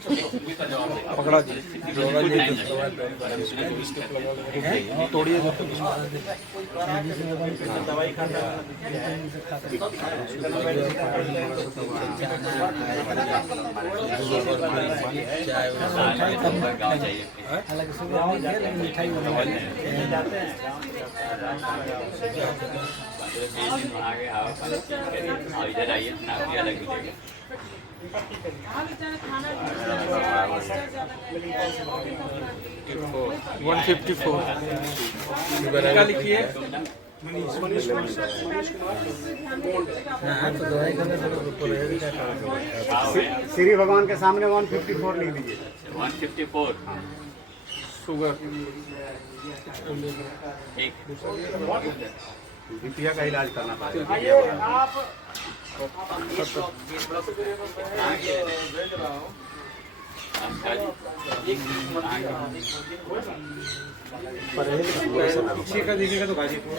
पकड़ा तोड़िए इधर आइए अलग 154 क्या लिखिए श्री भगवान के सामने 154 लिख दीजिए। 154 शुगर ठीक बीपीएस का इलाज करना पड़ेगा। पीछे का देखिएगा तो गाजीपुर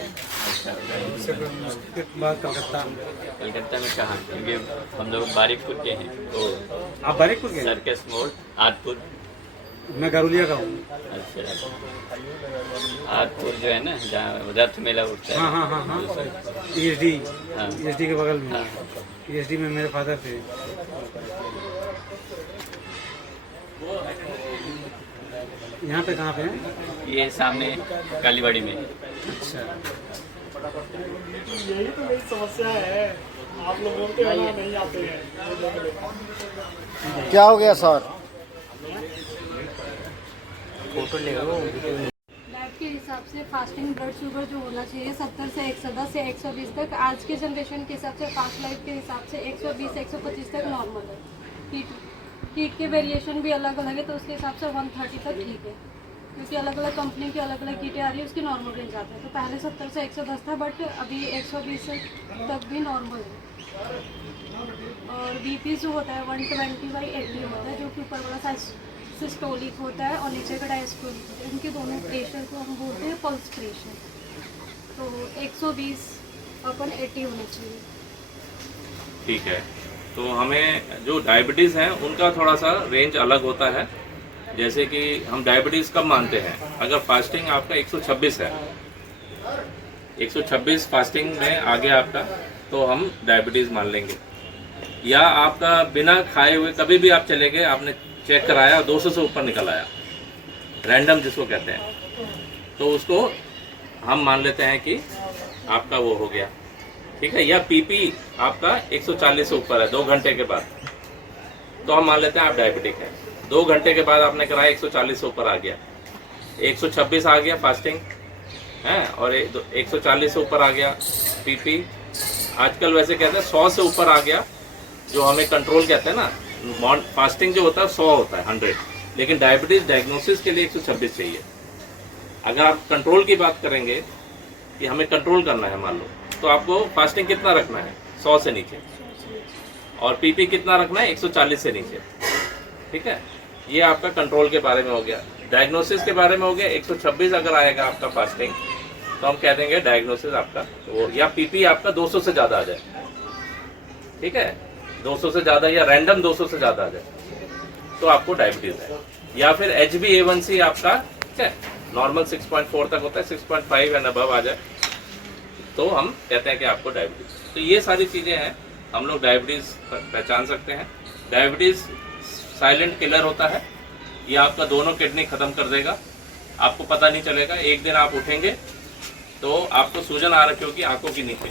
बाद कलकत्ता में कहाँ, क्योंकि हम लोग बारिकपुर के हैं तो आप बारिकपुर के सर्कस मोड़ आदपुर। मैं गरुलिया का हूँ। अच्छा आदपुर जो है ना जहाँ रथ मेला उठता है। हाँ हाँ हाँ हाँ ESD के बगल में। ESD में मेरे फादर थे। यहाँ पे कहाँ पे है? ये सामने कालीबाड़ी में। अच्छा यही तो मेरी समस्या है, आप लोगों के यहाँ नहीं आते हैं। क्या हो गया सर? डाइट के हिसाब से फास्टिंग ब्लड शुगर जो होना चाहिए 70 से 110 से 120 तक, आज के जनरेशन के हिसाब से फास्ट लाइफ के हिसाब से 120 125 तक नॉर्मल है। हीट के वेरिएशन भी अलग अलग है, तो उसके हिसाब से 130 तक ठीक है, क्योंकि अलग अलग कंपनी की अलग अलग हीटें आ रही है, उसकी नॉर्मल रेंज आते हैं। तो पहले 70 से 110 था, बट अभी 120 तक भी नॉर्मल है। और बीपी जो होता है 120/80 होता है, जो कि ऊपर वाला साइज सिस्टोलिक होता है और नीचे का डायस्टोलिक होता है। इनके दोनों प्रेशर को हम बोलते हैं पल्स प्रेशर। तो 120/80 होना चाहिए। ठीक है, तो हमें जो डायबिटीज़ है उनका थोड़ा सा रेंज अलग होता है। जैसे कि हम डायबिटीज़ कब मानते हैं, अगर फास्टिंग आपका 126 है, 126 फास्टिंग में आ गया आपका, तो हम डायबिटीज़ मान लेंगे। या आपका बिना खाए हुए कभी भी आप चले गए, आपने चेक कराया 200 से ऊपर निकल आया, रैंडम जिसको कहते हैं, तो उसको हम मान लेते हैं कि आपका वो हो गया। ठीक है, या पीपी आपका 140 से ऊपर है 2 घंटे के बाद, तो हम मान लेते हैं आप डायबिटिक है। 2 घंटे के बाद आपने कराया 140 से ऊपर आ गया, 126 आ गया फास्टिंग है, और 140 से ऊपर आ गया पीपी। आजकल वैसे कहते हैं 100 से ऊपर आ गया, जो हमें कंट्रोल कहते हैं ना। फास्टिंग जो होता है 100 होता है 100, लेकिन डायबिटीज डायग्नोसिस के लिए 126 चाहिए। अगर आप कंट्रोल की बात करेंगे कि हमें कंट्रोल करना है मान लो, तो आपको फास्टिंग कितना रखना है 100 से नीचे, और पीपी कितना रखना है 140 से नीचे। ठीक है, ये आपका कंट्रोल के बारे में हो गया। डायग्नोसिस के बारे में हो गया 126 अगर आएगा आपका फास्टिंग, तो हम कह देंगे डायग्नोसिस आपका वो, या पीपी आपका 200 से ज़्यादा आ जाए। ठीक है, 200 से ज़्यादा या रैंडम 200 से ज़्यादा आ जाए तो आपको डायबिटीज़ है। या फिर HbA1c आपका ठीक है नॉर्मल 6.4 तक होता है, 6.5 एंड अबव आ जाए तो हम कहते हैं कि आपको डायबिटीज़। तो ये सारी चीज़ें हैं, हम लोग डायबिटीज़ पहचान सकते हैं। डायबिटीज़ साइलेंट किलर होता है, ये आपका दोनों किडनी ख़त्म कर देगा, आपको पता नहीं चलेगा। एक दिन आप उठेंगे तो आपको सूजन आ रखी होगी आंखों के नीचे,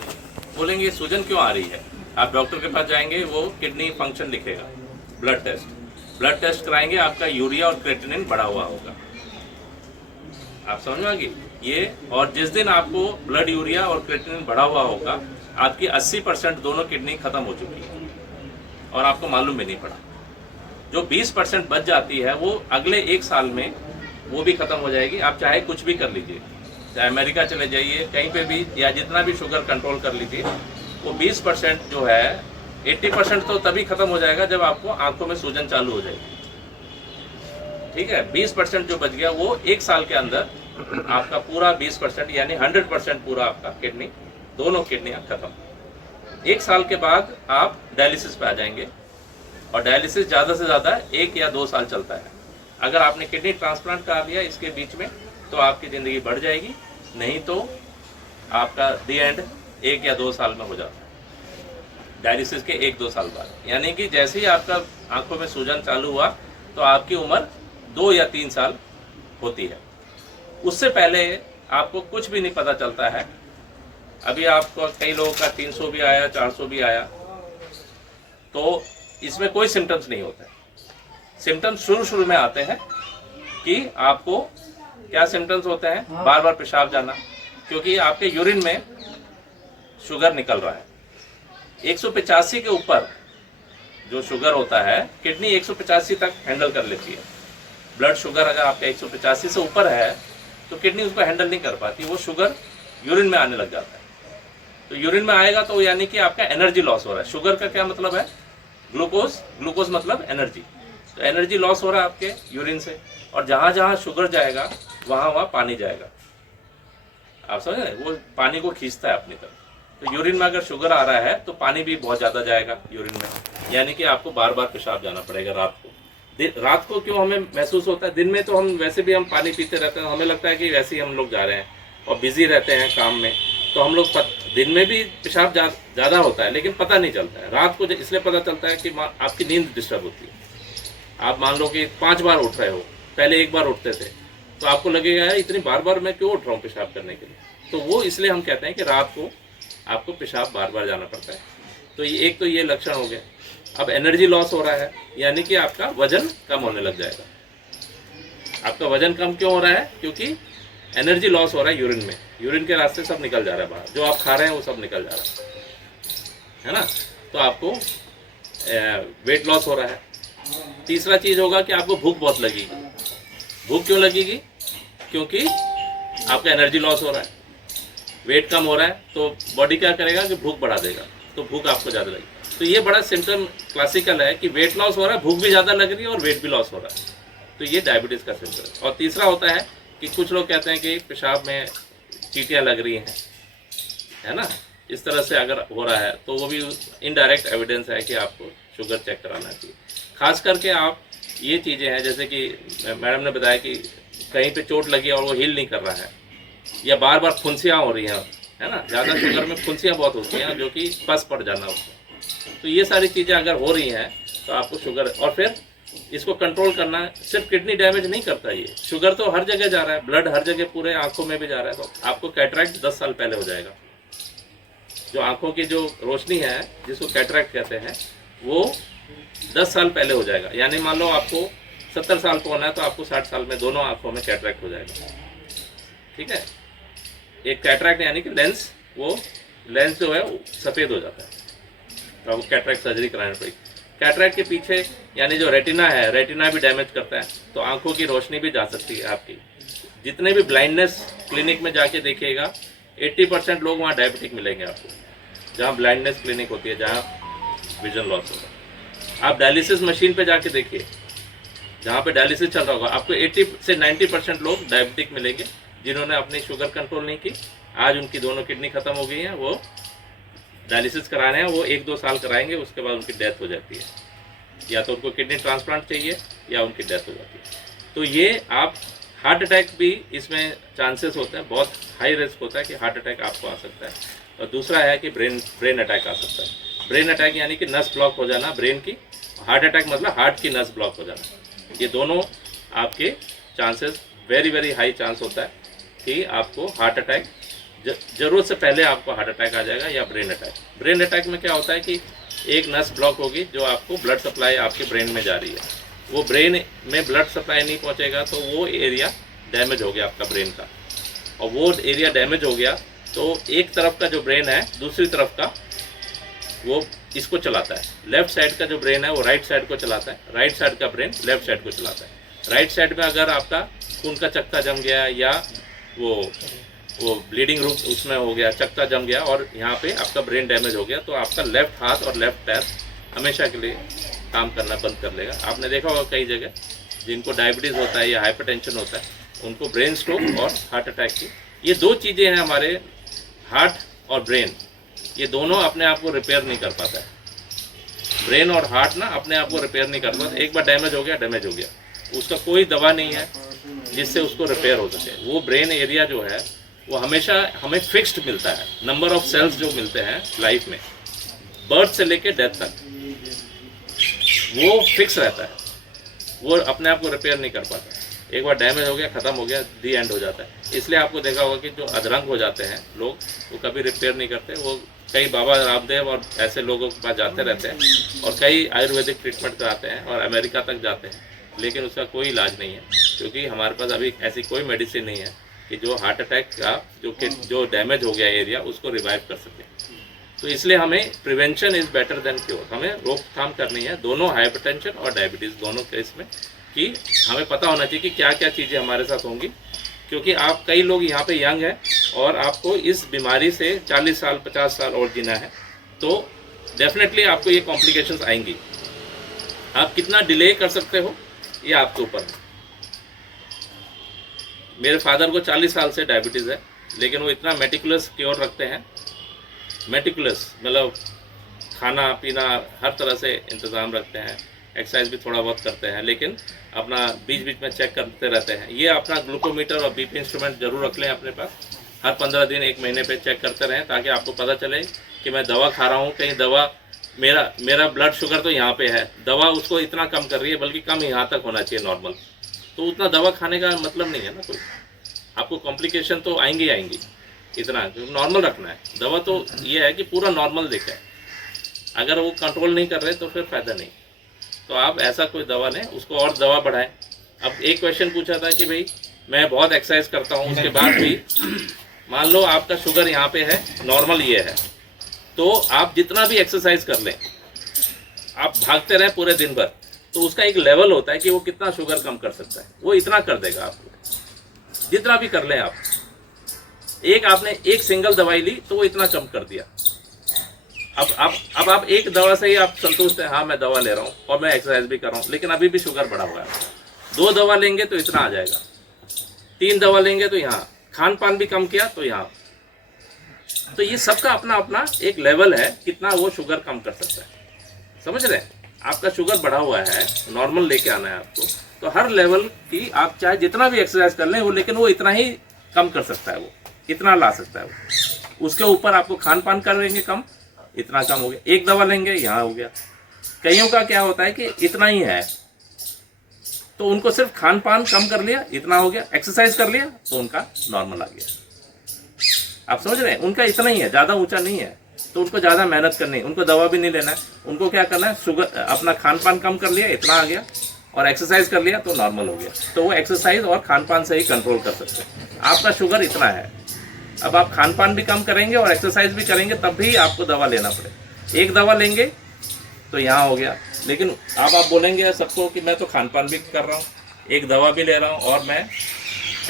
बोलेंगे सूजन क्यों आ रही है, आप डॉक्टर के पास जाएंगे, वो किडनी फंक्शन लिखेगा, ब्लड टेस्ट कराएंगे, आपका यूरिया और क्रेटिनिन बढ़ा हुआ होगा। आप समझ में आ गई ये। और जिस दिन आपको ब्लड यूरिया और क्रेटिनिन बढ़ा हुआ होगा, आपकी 80% दोनों किडनी खत्म हो चुकी है और आपको मालूम भी नहीं पड़ा। जो 20% बच जाती है वो अगले 1 साल में वो भी खत्म हो जाएगी। आप चाहे कुछ भी कर लीजिए, चाहे अमेरिका चले जाइए, कहीं पे भी, या जितना भी शुगर कंट्रोल कर लीजिए, वो 20% जो है 80% तो तभी खत्म हो जाएगा जब आपको आंखों में सूजन चालू हो जाएगी। ठीक है, 20% जो बच गया वो 1 साल के अंदर आपका पूरा 20% यानी 100% पूरा आपका किडनी, दोनों किडनियां खत्म। 1 साल के बाद आप डायलिसिस पे आ जाएंगे और डायलिसिस ज़्यादा से ज़्यादा 1 या 2 साल चलता है। अगर आपने किडनी ट्रांसप्लांट करा लिया इसके बीच में तो आपकी ज़िंदगी बढ़ जाएगी, नहीं तो आपका दी एंड 1 या 2 साल में हो जाता है, डायलिसिस के 1-2 साल बाद। यानी कि जैसे ही आपका आंखों में सूजन चालू हुआ तो आपकी उम्र 2 या 3 साल होती है। उससे पहले आपको कुछ भी नहीं पता चलता है। अभी आपको कई लोगों का 300 भी आया, 400 भी आया, तो इसमें कोई सिम्टम्स नहीं होते। सिम्टम्स शुरू में आते हैं कि आपको क्या सिम्टम्स होते हैं, बार बार पेशाब जाना, क्योंकि आपके यूरिन में शुगर निकल रहा है। 185 के ऊपर जो शुगर होता है, किडनी 185 तक हैंडल कर लेती है। ब्लड शुगर अगर आपका 185 से ऊपर है तो किडनी उसको हैंडल नहीं कर पाती, वो शुगर यूरिन में आने लग जाता है। तो यूरिन में आएगा तो यानी कि आपका एनर्जी लॉस हो रहा है। शुगर का क्या मतलब है, ग्लूकोज, ग्लूकोज मतलब एनर्जी। तो एनर्जी लॉस हो रहा है आपके यूरिन से, और जहाँ जहाँ शुगर जाएगा वहाँ पानी जाएगा। आप समझ रहे हैं, वो पानी को खींचता है अपनी तरफ। तो यूरिन में अगर शुगर आ रहा है तो पानी भी बहुत ज़्यादा जाएगा यूरिन में, यानी कि आपको बार बार पेशाब जाना पड़ेगा रात को। रात को क्यों हमें महसूस होता है, दिन में तो हम वैसे भी हम पानी पीते रहते हैं, हमें लगता है कि वैसे ही हम लोग जा रहे हैं और बिजी रहते हैं काम में, तो हम लोग दिन में भी पेशाब ज़्यादा होता है लेकिन पता नहीं चलता है। रात को इसलिए पता चलता है कि आपकी नींद डिस्टर्ब होती है। आप मान लो कि 5 बार उठ रहे हो, पहले 1 बार उठते थे, तो आपको लगेगा यार इतनी बार बार मैं क्यों उठ रहा हूँ पेशाब करने के लिए। तो वो इसलिए हम कहते हैं कि रात को आपको पेशाब बार बार जाना पड़ता है। तो ये एक तो ये लक्षण हो गया। अब एनर्जी लॉस हो रहा है, यानी कि आपका वजन कम होने लग जाएगा। आपका वजन कम क्यों हो रहा है, क्योंकि एनर्जी लॉस हो रहा है यूरिन में, यूरिन के रास्ते सब निकल जा रहा है बाहर, जो आप खा रहे हैं वो सब निकल जा रहा है ना। तो आपको वेट लॉस हो रहा है। तीसरा चीज़ होगा कि आपको भूख बहुत लगेगी। भूख क्यों लगेगी, क्योंकि आपका एनर्जी लॉस हो रहा है, वेट कम हो रहा है, तो बॉडी क्या करेगा कि भूख बढ़ा देगा, तो भूख आपको ज़्यादा लगेगी। तो ये बड़ा सिम्टम क्लासिकल है कि वेट लॉस हो रहा है, भूख भी ज़्यादा लग रही है और वेट भी लॉस हो रहा है। तो ये डायबिटीज़ का सिम्टम है। और तीसरा होता है कि कुछ लोग कहते हैं कि पेशाब में चींटियाँ लग रही हैं, है ना, इस तरह से अगर हो रहा है तो वो भी इनडायरेक्ट एविडेंस है कि आपको शुगर चेक कराना चाहिए। खास करके आप ये चीज़ें हैं, जैसे कि मैडम ने बताया कि कहीं पे चोट लगी और वो हील नहीं कर रहा है, या बार बार फुंसियाँ हो रही हैं, है ना, ज़्यादा शुगर में फुंसियाँ बहुत होती हैं जो कि पस पड़ जाना उसको। तो ये सारी चीज़ें अगर हो रही हैं तो आपको शुगर, और फिर इसको कंट्रोल करना है। सिर्फ किडनी डैमेज नहीं करता ये, शुगर तो हर जगह जा रहा है, ब्लड हर जगह पूरे आंखों में भी जा रहा है। तो आपको कैटरैक्ट 10 साल पहले हो जाएगा। जो आंखों की जो रोशनी है जिसको कैटरैक्ट कहते हैं, वो 10 साल पहले हो जाएगा। यानी मान लो आपको 70 साल को होना है तो आपको 60 साल में दोनों आंखों में कैटरैक्ट हो जाएगा। ठीक है, एक कैटरैक्ट यानी कि लेंस, वो लेंस जो है सफ़ेद हो जाता है, तो आपको कैटरैक्ट सर्जरी करानी पड़ेगी। कैटरैक्ट के पीछे यानी जो रेटिना है, रेटिना भी डैमेज करता है, तो आंखों की रोशनी भी जा सकती है आपकी। जितने भी ब्लाइंडनेस क्लिनिक में जाके देखिएगा, 80% लोग वहाँ डायबिटिक मिलेंगे आपको, जहाँ ब्लाइंडनेस क्लिनिक होती है, जहाँ विजन लॉस होगा। आप डायलिसिस मशीन पे जाके देखिए, जहाँ पे डायलिसिस चल रहा होगा, आपको 80 से 90% लोग डायबिटिक मिलेंगे जिन्होंने अपनी शुगर कंट्रोल नहीं की। आज उनकी दोनों किडनी खत्म हो गई हैं, वो डायलिसिस कराने हैं, वो 1-2 साल कराएंगे, उसके बाद उनकी डेथ हो जाती है, या तो उनको किडनी ट्रांसप्लांट चाहिए या उनकी डेथ हो जाती है। तो ये आप हार्ट अटैक भी इसमें चांसेस होते हैं, बहुत हाई रिस्क होता है कि हार्ट अटैक आपको आ सकता है। और दूसरा है कि ब्रेन अटैक आ सकता है। ब्रेन अटैक यानी कि नस ब्लॉक हो जाना ब्रेन की, हार्ट अटैक मतलब हार्ट की नस ब्लॉक हो जाना। ये दोनों आपके चांसेस वेरी हाई चांस होता है कि आपको हार्ट अटैक, ज़रूरत से पहले आपको हार्ट अटैक आ जाएगा, या ब्रेन अटैक। ब्रेन अटैक में क्या होता है कि एक नस ब्लॉक होगी जो आपको ब्लड सप्लाई आपके ब्रेन में जा रही है, वो ब्रेन में ब्लड सप्लाई नहीं पहुंचेगा, तो वो एरिया डैमेज हो गया आपका ब्रेन का। और वो एरिया डैमेज हो गया तो एक तरफ का जो ब्रेन है दूसरी तरफ का वो इसको चलाता है। लेफ्ट साइड का जो ब्रेन है वो राइट साइड को चलाता है, राइट साइड का ब्रेन लेफ्ट साइड को चलाता है। राइट साइड में अगर आपका खून का चक्का जम गया या वो ब्लीडिंग रूप उसमें हो गया, चक्का जम गया और यहाँ पे आपका ब्रेन डैमेज हो गया, तो आपका लेफ्ट हाथ और लेफ्ट पैर हमेशा के लिए काम करना बंद कर लेगा। आपने देखा होगा कई जगह जिनको डायबिटीज़ होता है या हाइपरटेंशन होता है, उनको ब्रेन स्ट्रोक और हार्ट अटैक की, ये 2 चीज़ें हैं हमारे, हार्ट और ब्रेन, ये दोनों अपने आप को रिपेयर नहीं कर पाता है। ब्रेन और हार्ट ना अपने आप को रिपेयर नहीं करता। एक बार डैमेज हो गया, उसका कोई दवा नहीं है जिससे उसको रिपेयर हो सके। वो ब्रेन एरिया जो है वो हमेशा हमें फिक्स्ड मिलता है। नंबर ऑफ सेल्स जो मिलते हैं लाइफ में बर्थ से लेके डेथ तक वो फिक्स रहता है, वो अपने आप को रिपेयर नहीं कर पाता। एक बार डैमेज हो गया, ख़त्म हो गया, दी एंड हो जाता है। इसलिए आपको देखा होगा कि जो अधरंग हो जाते हैं लोग, वो कभी रिपेयर नहीं करते। वो कई बाबा रामदेव और ऐसे लोगों के पास जाते रहते हैं और कई आयुर्वेदिक ट्रीटमेंट कराते हैं और अमेरिका तक जाते हैं, लेकिन उसका कोई इलाज नहीं है, क्योंकि हमारे पास अभी ऐसी कोई मेडिसिन नहीं है कि जो हार्ट अटैक का जो डैमेज हो गया एरिया उसको रिवाइव कर सके। तो इसलिए हमें prevention is better than cure. हमें रोकथाम करनी है दोनों, हाइपरटेंशन और डायबिटीज़ दोनों केस में, कि हमें पता होना चाहिए कि क्या क्या चीज़ें हमारे साथ होंगी। क्योंकि आप कई लोग यहाँ पे यंग हैं और आपको इस बीमारी से 40 साल 50 साल और जीना है, तो डेफिनेटली आपको ये कॉम्प्लिकेशंस आएंगी। आप कितना डिले कर सकते हो ये आपके ऊपर है। मेरे फादर को 40 साल से डायबिटीज़ है, लेकिन वो इतना मेटिकुलस क्योर रखते हैं, मेटिकुलस मतलब खाना पीना हर तरह से इंतज़ाम रखते हैं, एक्सरसाइज भी थोड़ा बहुत करते हैं, लेकिन अपना बीच बीच में चेक करते रहते हैं। ये अपना ग्लूकोमीटर और बीपी इंस्ट्रूमेंट जरूर रख लें अपने पास, हर 15 दिन 1 महीने पे चेक करते रहें, ताकि आपको पता चले कि मैं दवा खा रहा हूँ, कहीं दवा मेरा ब्लड शुगर तो यहाँ पे है, दवा उसको इतना कम कर रही है, बल्कि कम यहाँ तक होना चाहिए नॉर्मल। तो उतना दवा खाने का मतलब नहीं है ना कोई, आपको कॉम्प्लिकेशन तो आएंगी आएंगी, इतना नॉर्मल रखना है। दवा तो ये है कि पूरा नॉर्मल देखें, अगर वो कंट्रोल नहीं कर रहे तो फिर फ़ायदा नहीं। तो आप ऐसा कोई दवा लें, उसको और दवा बढ़ाएं। अब एक क्वेश्चन पूछा था कि भाई मैं बहुत एक्सरसाइज करता हूँ, उसके बाद भी मान लो आपका शुगर यहाँ पे है, नॉर्मल ये है, तो आप जितना भी एक्सरसाइज कर लें, आप भागते रहें पूरे दिन भर, तो उसका एक लेवल होता है कि वो कितना शुगर कम कर सकता है, वो इतना कर देगा आपको। जितना भी कर लें आप, आपने एक सिंगल दवाई ली तो वो इतना कम कर दिया। अब आप एक दवा से ही आप संतुष्ट हैं, हाँ मैं दवा ले रहा हूँ और मैं एक्सरसाइज भी कर रहा हूँ, लेकिन अभी भी शुगर बढ़ा हुआ है। 2 दवा लेंगे तो इतना आ जाएगा, 3 दवा लेंगे तो यहाँ, खान पान भी कम किया तो यहाँ। तो ये सबका अपना अपना एक लेवल है, कितना वो शुगर कम कर सकता है। समझ रहे हैं? आपका शुगर बढ़ा हुआ है, नॉर्मल लेके आना है आपको, तो हर लेवल की आप चाहे जितना भी एक्सरसाइज कर लें वो, लेकिन वो इतना ही कम कर सकता है, वो इतना ला सकता है वो। उसके ऊपर आपको खान पान करेंगे कम, इतना कम हो गया। एक दवा लेंगे यहाँ हो गया। कईयों का क्या होता है कि इतना ही है, तो उनको सिर्फ खान पान कम कर लिया, इतना हो गया, एक्सरसाइज कर लिया तो उनका नॉर्मल आ गया। आप समझ रहे हैं? उनका इतना ही है, ज़्यादा ऊंचा नहीं है, तो उनको ज़्यादा मेहनत करनी है, उनको दवा भी नहीं लेना है। उनको क्या करना है, शुगर अपना खान पान कम कर लिया, इतना आ गया, और एक्सरसाइज कर लिया तो नॉर्मल हो गया। तो वो एक्सरसाइज और खान पान से ही कंट्रोल कर सकते हैं। आपका शुगर इतना है, अब आप खान पान भी कम करेंगे और एक्सरसाइज भी करेंगे, तब भी आपको दवा लेना पड़े। एक दवा लेंगे तो यहाँ हो गया, लेकिन आप बोलेंगे सबको कि मैं तो खान पान भी कर रहा हूँ, एक दवा भी ले रहा हूँ और मैं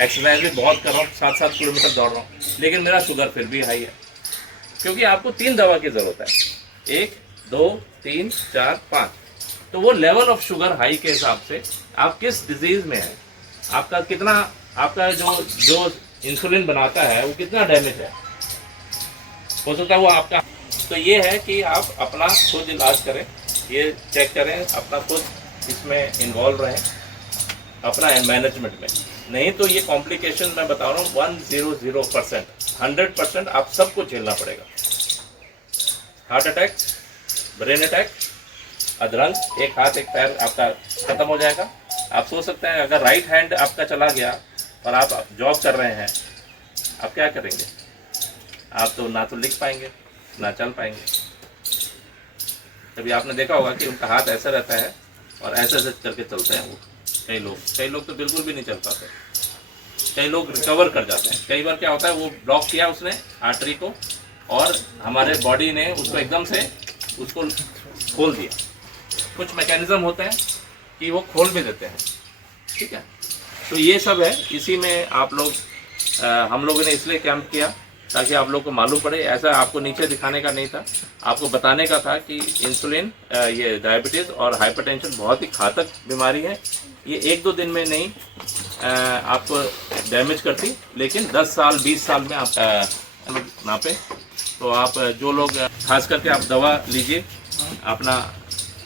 एक्सरसाइज भी बहुत कर रहा हूँ, 7-7 किलोमीटर दौड़ रहा हूँ, लेकिन मेरा शुगर फिर भी हाई है। क्योंकि आपको 3 दवा की ज़रूरत है, 1 2 3 4 5। तो वो लेवल ऑफ शुगर हाई के हिसाब से आप किस डिजीज़ में है, आपका कितना, आपका जो इंसुलिन बनाता है वो कितना डैमेज है, हो सकता है वो आपका। तो ये है कि आप अपना खुद इलाज करें, ये चेक करें, अपना खुद इसमें इन्वॉल्व रहें, अपना मैनेजमेंट में। नहीं तो ये कॉम्प्लिकेशन मैं बता रहा हूँ 100%, 100% आप सबको झेलना पड़ेगा। हार्ट अटैक, ब्रेन अटैक, अधरंग, एक हाथ एक पैर आपका खत्म हो जाएगा। आप सोच सकते हैं अगर राइट हैंड आपका चला गया और आप जॉब कर रहे हैं, आप क्या करेंगे? आप तो ना तो लिख पाएंगे ना चल पाएंगे। कभी आपने देखा होगा कि उनका हाथ ऐसा रहता है और ऐसे ऐसे करके चलते हैं वो। कई लोग तो बिल्कुल भी नहीं चल पाते, कई लोग रिकवर कर जाते हैं। कई बार क्या होता है, वो ब्लॉक किया उसने आर्टरी को और हमारे बॉडी ने उसको एकदम से उसको खोल दिया। कुछ मैकेनिज्म होते हैं कि वो खोल भी देते हैं, ठीक है। तो ये सब है, इसी में आप लोग हम लोगों ने इसलिए कैंप किया ताकि आप लोग को मालूम पड़े। ऐसा आपको नीचे दिखाने का नहीं था, आपको बताने का था कि इंसुलिन, ये डायबिटीज़ और हाइपरटेंशन बहुत ही घातक बीमारी है। ये 1-2 दिन में नहीं आपको डैमेज करती, लेकिन 10 साल 20 साल में आप नापे। तो आप जो लोग खास करके आप दवा लीजिए, अपना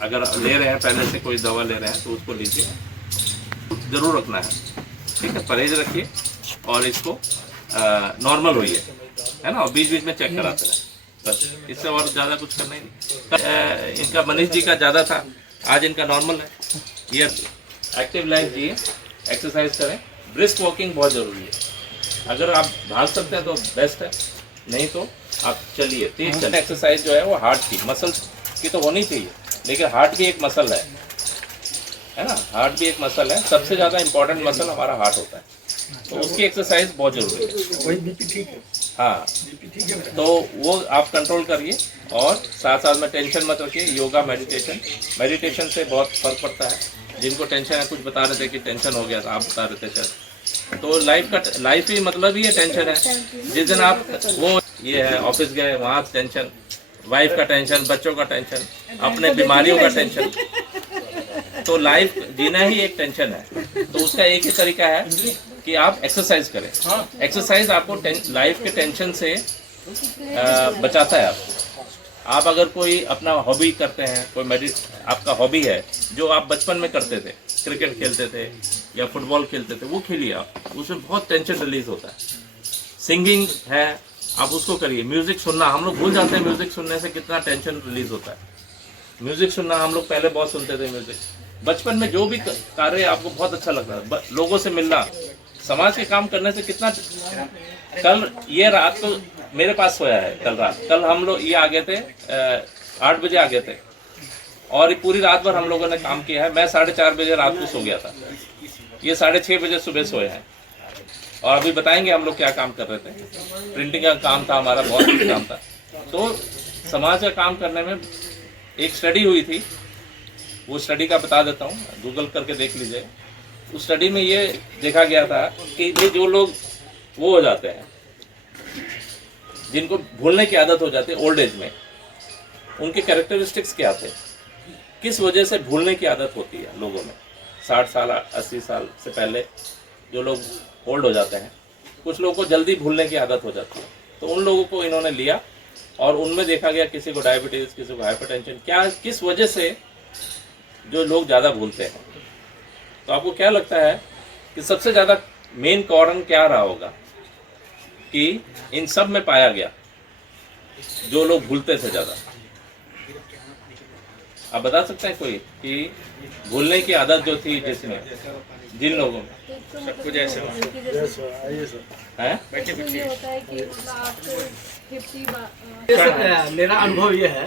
अगर ले रहे हैं पहले से कोई दवा ले रहे हैं तो उसको लीजिए, ज़रूर रखना है, ठीक है। परहेज रखिए और इसको नॉर्मल होइए, है ना, और बीच बीच में चेक कराते रहें, बस इससे और ज़्यादा कुछ करना ही नहीं। इनका मनीष जी का ज़्यादा था, आज इनका नॉर्मल है। ये एक्टिव लाइफ जिए, एक्सरसाइज करें, ब्रिस्क वॉकिंग बहुत ज़रूरी है। अगर आप भाग सकते हैं तो बेस्ट है, नहीं तो आप चलिए, तेज चलिए। एक्सरसाइज जो है वो हार्ट की, मसल की तो होनी चाहिए, लेकिन हार्ट भी एक मसल है ना, हार्ट भी एक मसल है। सबसे ज़्यादा इंपॉर्टेंट मसल हमारा हार्ट होता है, तो उसकी एक्सरसाइज बहुत ज़रूरी है। हाँ, तो वो आप कंट्रोल करिए और साथ साथ में टेंशन मत रखिए। योगा, मेडिटेशन से बहुत फर्क पड़ता है। जिनको टेंशन है, कुछ बता रहे थे कि टेंशन हो गया था, आप बता रहे थे शायद, तो लाइफ ही मतलब ही है टेंशन है। जिस दिन आप वो ये है ऑफिस गए, वहाँ टेंशन, वाइफ का टेंशन, बच्चों का टेंशन, अपने बीमारियों का टेंशन, तो लाइफ जीना ही एक टेंशन है। तो उसका एक ही तरीका है कि आप एक्सरसाइज करें। एक्सरसाइज आपको लाइफ के टेंशन से बचाता है आपको। आप अगर कोई अपना हॉबी करते हैं, कोई आपका हॉबी है जो आप बचपन में करते थे, क्रिकेट खेलते थे या फुटबॉल खेलते थे, वो खेलिए आप, उसमें बहुत टेंशन रिलीज होता है। सिंगिंग है, आप उसको करिए। म्यूजिक सुनना, हम लोग भूल जाते हैं म्यूजिक सुनने से कितना टेंशन रिलीज होता है। म्यूजिक सुनना, हम लोग पहले बहुत सुनते थे म्यूजिक, बचपन में जो भी कार्य आपको बहुत अच्छा लगता है, लोगों से मिलना, समाज के काम करने से कितना। कल ये रात को मेरे पास सोया है, कल हम लोग ये आ गए थे, 8 बजे आ गए थे और ये पूरी रात भर हम लोगों ने काम किया है। मैं 4:30 बजे रात को सो गया था, ये 6:30 बजे सुबह सोए हैं। और अभी बताएंगे हम लोग क्या काम कर रहे थे। प्रिंटिंग का काम था हमारा, बहुत कुछ काम था। तो समाज का काम करने में एक स्टडी हुई थी, वो स्टडी का बता देता हूँ, गूगल करके देख लीजिए। उस स्टडी में ये देखा गया था कि ये जो लोग वो हो जाते हैं, जिनको भूलने की आदत हो जाती है ओल्ड एज में, उनके कैरेक्टरिस्टिक्स क्या थे, किस वजह से भूलने की आदत होती है लोगों में। 60 साल 80 साल से पहले जो लोग ओल्ड हो जाते हैं, कुछ लोगों को जल्दी भूलने की आदत हो जाती है। तो उन लोगों को इन्होंने लिया और उनमें देखा गया किसी को डायबिटीज, किसी को हाइपरटेंशन, क्या किस वजह से जो लोग ज़्यादा भूलते हैं। तो आपको क्या लगता है कि सबसे ज़्यादा मेन कारण क्या रहा होगा कि इन सब में पाया गया जो लोग भूलते थे ज़्यादा? आप बता सकते हैं कोई कि भूलने की आदत जो थी जिसमें, जिन लोगों में सब कुछ ऐसे है? मेरा अनुभव ये है,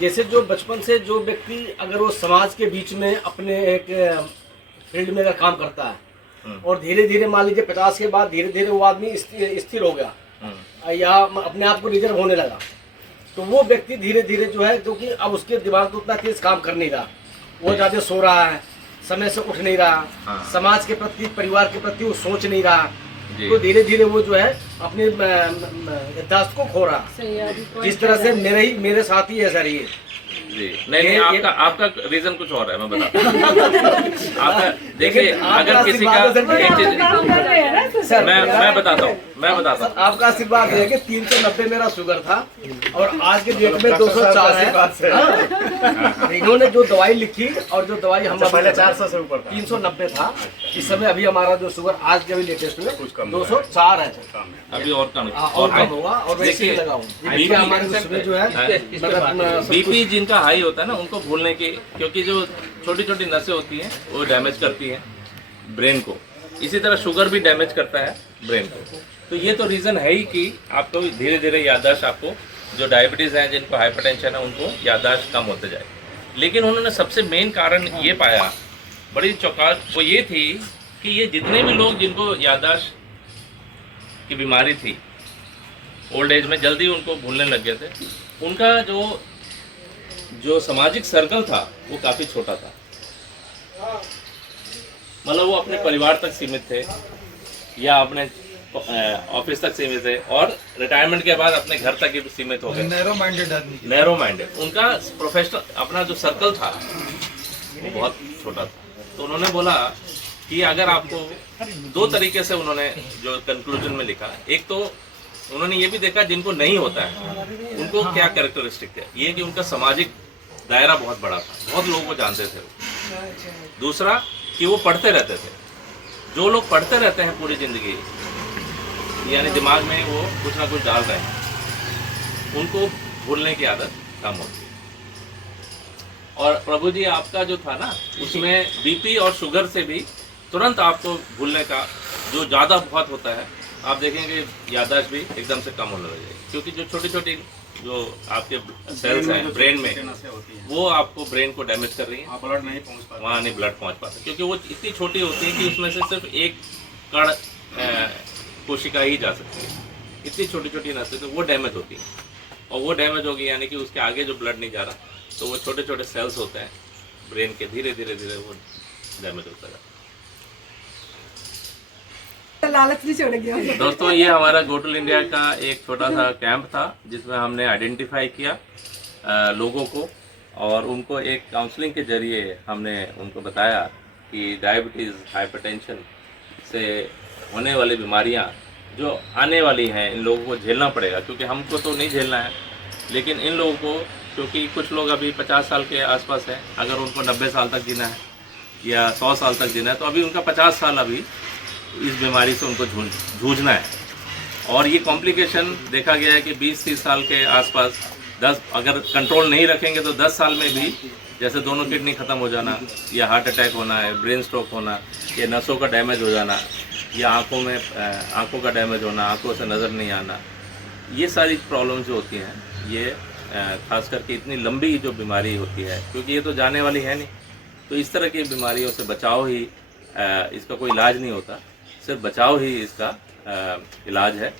जैसे जो बचपन से जो व्यक्ति अगर वो समाज के बीच में अपने एक फील्ड में अगर काम करता है और धीरे धीरे मान लीजिए 50 के बाद धीरे धीरे वो आदमी स्थिर हो गया या अपने आप को रिजर्व होने लगा, तो वो व्यक्ति धीरे धीरे जो है, क्योंकि अब उसके दिमाग तो उतना तेज काम कर नहीं रहा, वो ज्यादा सो रहा है, समय से उठ नहीं रहा, समाज के प्रति, परिवार के प्रति वो सोच नहीं रहा, तो धीरे धीरे वो जो है अपने यथार्थ को खो रहा। जिस तरह से मेरे साथ ही है सर ये। जी नहीं, आपका रीजन कुछ और है, मैं बताता हूँ। आपका देखिए, अगर किसी का एक चीज मैं बताता हूँ, आपका आशीर्वाद है कि 390 मेरा शुगर था और आज के डेट में 204 है। इन्होंने जो दवाई लिखी और जो दवाई हम पहले 400 से ऊपर 390 था, इस समय अभी हमारा जो शुगर आज के लेटेस्ट में 204 है, अभी और कम होगा। और वैसे ही लगाऊंगा हमारे शुगर जो है बीपी जिनका हाई होता है ना, उनको भूलने की, क्योंकि जो छोटी छोटी नसें होती हैं वो डैमेज करती हैं ब्रेन को, इसी तरह शुगर भी डैमेज करता है ब्रेन को। तो ये तो रीज़न है ही कि आपको धीरे धीरे याददाश्त, आपको जो डायबिटीज़ है, जिनको हाइपरटेंशन है, उनको याददाश्त कम होते जाए। लेकिन उन्होंने सबसे मेन कारण ये पाया, बड़ी चौंकाहट, वो ये थी कि ये जितने भी लोग जिनको याददाश्त की बीमारी थी, ओल्ड एज में जल्दी उनको भूलने लग गए थे, उनका जो सामाजिक सर्कल था वो काफ़ी छोटा था। मतलब वो अपने परिवार तक सीमित थे या अपने ऑफिस तक सीमित थे और रिटायरमेंट के बाद अपने घर तक ही सीमित हो गए। नैरो माइंडेड उनका प्रोफेशनल अपना जो सर्कल था वो बहुत छोटा था। तो उन्होंने बोला कि अगर आपको दो तरीके से उन्होंने जो कंक्लूजन में लिखा, एक तो उन्होंने ये भी देखा जिनको नहीं होता है उनको क्या कैरेक्टरिस्टिक है, ये कि उनका सामाजिक दायरा बहुत बड़ा था, बहुत लोगों को जानते थे वो। दूसरा कि वो पढ़ते रहते थे। जो लोग पढ़ते रहते हैं पूरी ज़िंदगी, यानी दिमाग में वो कुछ ना कुछ डाल रहे हैं, उनको भूलने की आदत कम होती है। और प्रभु जी आपका जो था ना, उसमें बीपी और शुगर से भी तुरंत आपको भूलने का जो ज़्यादा बहुत होता है, आप देखेंगे याददाश्त भी एकदम से कम होने लगेगी, क्योंकि जो छोटी छोटी जो आपके सेल्स हैं ब्रेन में, वो आपको ब्रेन को डैमेज कर रही है, ब्लड नहीं पहुंच पाता, वहाँ नहीं ब्लड पहुँच पाता, क्योंकि वो इतनी छोटी होती है कि उसमें से सिर्फ एक कण कोशिका ही जा सकती है। इतनी छोटी छोटी नसें, तो वो डैमेज होती है, और वो डैमेज होगी यानी कि उसके आगे जो ब्लड नहीं जा रहा, तो वो छोटे छोटे सेल्स होते हैं ब्रेन के, धीरे धीरे धीरे वो डैमेज होता है। लालच नहीं छोड़ गया। दोस्तों, ये हमारा गो टू इंडिया का एक छोटा सा कैंप था, जिसमें हमने आइडेंटिफाई किया लोगों को, और उनको एक काउंसलिंग के जरिए हमने उनको बताया कि डायबिटीज़, हाइपरटेंशन से होने वाली बीमारियां जो आने वाली हैं, इन लोगों को झेलना पड़ेगा, क्योंकि हमको तो नहीं झेलना है, लेकिन इन लोगों को, क्योंकि कुछ लोग अभी 50 साल के आसपास हैं, अगर उनको 90 साल तक जीना है या 100 साल तक जीना है, तो अभी उनका 50 साल अभी इस बीमारी से उनको जूझना है। और ये कॉम्प्लिकेशन देखा गया है कि 20-30 साल के आसपास 10 अगर कंट्रोल नहीं रखेंगे तो 10 साल में भी, जैसे दोनों किडनी ख़त्म हो जाना, या हार्ट अटैक होना है, ब्रेन स्ट्रोक होना, या नसों का डैमेज हो जाना, या आँखों का डैमेज होना, आँखों से नज़र नहीं आना, ये सारी प्रॉब्लम जो होती हैं, ये खास करके इतनी लंबी जो बीमारी होती है, क्योंकि ये तो जाने वाली है नहीं, तो इस तरह की बीमारियों से बचाव ही इसका कोई इलाज नहीं होता, सिर्फ बचाव ही इसका इलाज है।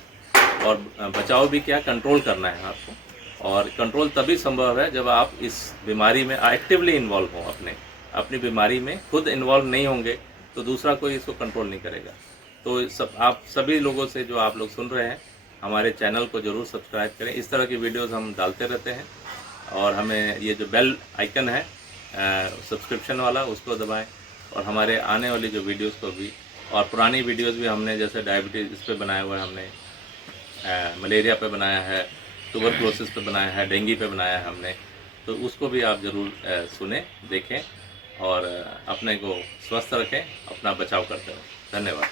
और बचाव भी क्या, कंट्रोल करना है आपको, और कंट्रोल तभी संभव है जब आप इस बीमारी में एक्टिवली इन्वॉल्व हों। अपनी बीमारी में खुद इन्वॉल्व नहीं होंगे तो दूसरा कोई इसको कंट्रोल नहीं करेगा। तो आप सभी लोगों से, जो आप लोग सुन रहे हैं, हमारे चैनल को ज़रूर सब्सक्राइब करें। इस तरह की वीडियोस हम डालते रहते हैं, और हमें ये जो बेल आइकन है सब्सक्रिप्शन वाला, उसको दबाएं, और हमारे आने वाली जो वीडियोस को भी, और पुरानी वीडियोस भी हमने, जैसे डायबिटीज़ इस पे बनाया हुआ है, हमने मलेरिया पे बनाया है, ट्यूबरक्लोसिस पे बनाया है, डेंगू पे बनाया है हमने, तो उसको भी आप ज़रूर सुने, देखें, और अपने को स्वस्थ रखें, अपना बचाव करते रहें। धन्यवाद।